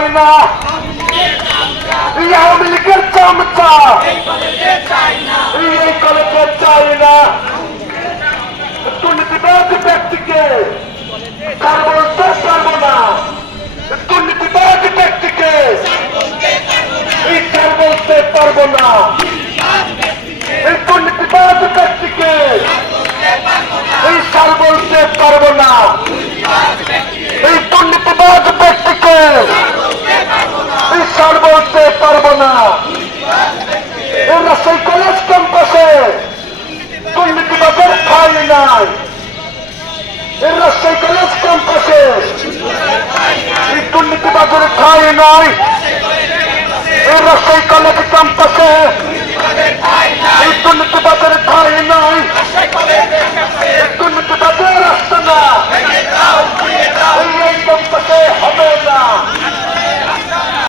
চাই না আওয়ামী লীগের চামচা এই কলেজে চাই না দুর্নীতিবাদ ব্যক্তিকে বলতে পারব না দুর্নীতিবাদ ব্যক্তিকে এই তার বলতে পারব না এই দুর্নীতিবাদ ব্যক্তিকে এই সার বলতে পারব না এই দুর্নীতিবাদ ব্যক্তিকে এই সার বলতে পারব না এই রাজশাহী কলেজ ক্যাম্পাসে দুর্নীতিবাদের ঠাই নাই এই রাস্তায় কলেজ ক্যাম্পাসে এই দুর্নীতিবাদের ঠাই নাই এই রাজশাহী কলেজ ক্যাম্পাসে